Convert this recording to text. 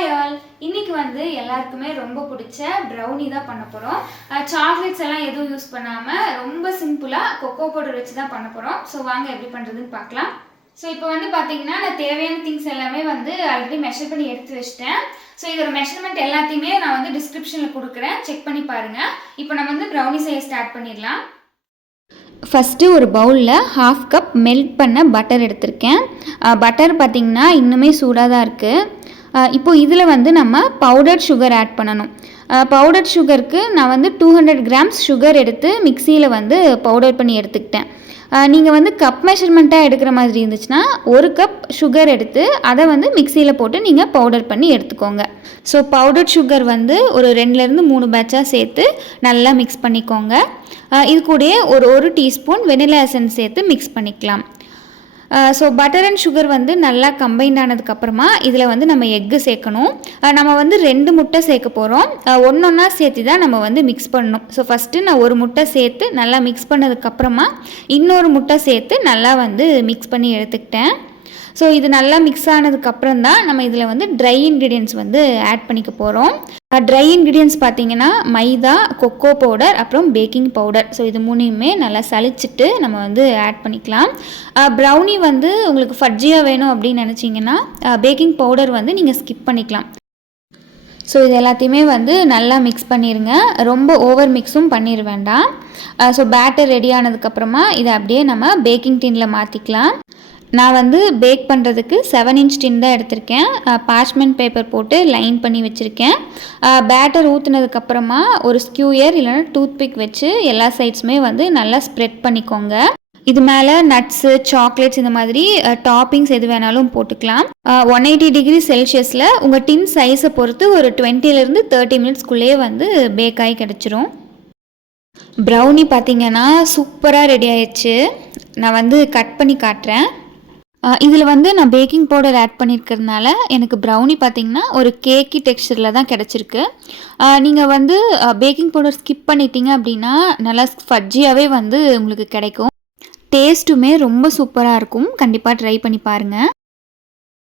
Hi all, இன்னைக்கு வந்து எல்லாருக்குமே ரொம்ப பிடிச்ச ப்ரௌனி தான் பண்ண போகிறோம். சாக்லேட்ஸ் எல்லாம் எதுவும் யூஸ் பண்ணாமல் ரொம்ப சிம்பிளாக கொக்கோ பவுடர் வச்சு தான் பண்ண போகிறோம். ஸோ வாங்க எப்படி பண்ணுறதுன்னு பார்க்கலாம். ஸோ இப்போ வந்து பார்த்தீங்கன்னா நான் தேவையான திங்ஸ் எல்லாமே வந்து ஆல்ரெடி மெஷர் பண்ணி எடுத்து வச்சிட்டேன். ஸோ இதோட மெஷர்மெண்ட் எல்லாத்தையுமே நான் வந்து டிஸ்கிரிப்ஷனில் கொடுக்குறேன், செக் பண்ணி பாருங்கள். இப்போ நம்ம வந்து ப்ரௌனி செய்ய ஸ்டார்ட் பண்ணிடலாம். ஃபஸ்ட்டு ஒரு பவுலில் 1/2 கப் மெல்ட் பண்ண பட்டர் எடுத்திருக்கேன். பட்டர் பார்த்திங்கன்னா இன்னுமே சூடாக தான் இருக்குது. இப்போது இதில் வந்து நம்ம பவுடர்ட் சுகர் ஆட் பண்ணணும். பவுடர்ட் சுகருக்கு நான் வந்து 200 கிராம்ஸ் சுகர் எடுத்து மிக்சியில் வந்து பவுடர் பண்ணி எடுத்துக்கிட்டேன். நீங்கள் வந்து கப் மெஷர்மெண்ட்டாக எடுக்கிற மாதிரி இருந்துச்சுன்னா 1 கப் சுகர் எடுத்து அதை வந்து மிக்சியில் போட்டு நீங்கள் பவுடர் பண்ணி எடுத்துக்கோங்க. ஸோ பவுடர்ட் சுகர் வந்து ஒரு 2லேருந்து 3 பேட்சாக சேர்த்து நல்லா மிக்ஸ் பண்ணிக்கோங்க. இது கூடயே ஒரு டீஸ்பூன் வெனிலா எசன்ஸ் சேர்த்து மிக்ஸ் பண்ணிக்கலாம். ஸோ பட்டர் அண்ட் சுகர் வந்து நல்லா கம்பைண்ட் ஆனதுக்கப்புறமா இதில் வந்து நம்ம எக்கு சேர்க்கணும். நம்ம வந்து 2 முட்டை சேர்க்க போகிறோம். ஒன்றா சேர்த்து தான் நம்ம வந்து மிக்ஸ் பண்ணணும். ஸோ ஃபஸ்ட்டு நான் 1 முட்டை சேர்த்து நல்லா மிக்ஸ் பண்ணதுக்கப்புறமா இன்னொரு முட்டை சேர்த்து நல்லா வந்து மிக்ஸ் பண்ணி எடுத்துக்கிட்டேன். ஸோ இது நல்லா மிக்ஸ் ஆனதுக்கப்புறம் தான் நம்ம இதில் வந்து ட்ரை இன்க்ரீடியன்ட்ஸ் வந்து ஆட் பண்ணிக்க போகிறோம். ட்ரை இன்க்ரீடியன்ட்ஸ் பார்த்திங்கன்னா மைதா, கொக்கோ பவுடர், அப்புறம் பேக்கிங் பவுடர். ஸோ இது மூணையுமே நல்லா சலிச்சிட்டு நம்ம வந்து ஆட் பண்ணிக்கலாம். ப்ரௌனி வந்து உங்களுக்கு ஃபட்ஜியாக வேணும் அப்படின்னு நினச்சிங்கன்னா பேக்கிங் பவுடர் வந்து நீங்கள் ஸ்கிப் பண்ணிக்கலாம். ஸோ இது எல்லாத்தையுமே வந்து நல்லா மிக்ஸ் பண்ணிடுங்க, ரொம்ப ஓவர் மிக்ஸும் பண்ணிட வேண்டாம். ஸோ பேட்டர் ரெடி ஆனதுக்கப்புறமா இதை அப்படியே நம்ம பேக்கிங் டின்னில் மாற்றிக்கலாம். நான் வந்து பேக் பண்ணுறதுக்கு 7 இன்ச் டின் தான் எடுத்திருக்கேன். பார்ச்மெண்ட் பேப்பர் போட்டு லைன் பண்ணி வச்சுருக்கேன். பேட்டர் ஊற்றுனதுக்கப்புறமா ஒரு ஸ்க்யூயர் இல்லைனா டூத்பிக் வச்சு எல்லா சைட்ஸுமே வந்து நல்லா ஸ்ப்ரெட் பண்ணிக்கோங்க. இது மேலே நட்ஸு, சாக்லேட்ஸ் இந்த மாதிரி டாப்பிங்ஸ் எது வேணாலும் போட்டுக்கலாம். 180 டிகிரி செல்சியஸில் உங்கள் டின் சைஸை பொறுத்து ஒரு 20லேருந்து 30 மினிட்ஸ்க்குள்ளேயே வந்து பேக் ஆகி கிடச்சிரும். ப்ரௌனி பார்த்திங்கன்னா சூப்பராக ரெடி ஆயிடுச்சு. நான் வந்து கட் பண்ணி காட்டுறேன். இதில் வந்து நான் பேக்கிங் பவுடர் ஆட் பண்ணியிருக்கிறதுனால எனக்கு ப்ரௌனி பார்த்திங்கன்னா ஒரு கேக்கி டெக்ஸ்சரில் தான் கிடச்சிருக்கு. நீங்கள் வந்து பேக்கிங் பவுடர் ஸ்கிப் பண்ணிட்டீங்க அப்படின்னா நல்லா ஃபட்ஜியாகவே வந்து உங்களுக்கு கிடைக்கும். டேஸ்ட்டுமே ரொம்ப சூப்பராக இருக்கும். கண்டிப்பாக ட்ரை பண்ணி பாருங்கள்.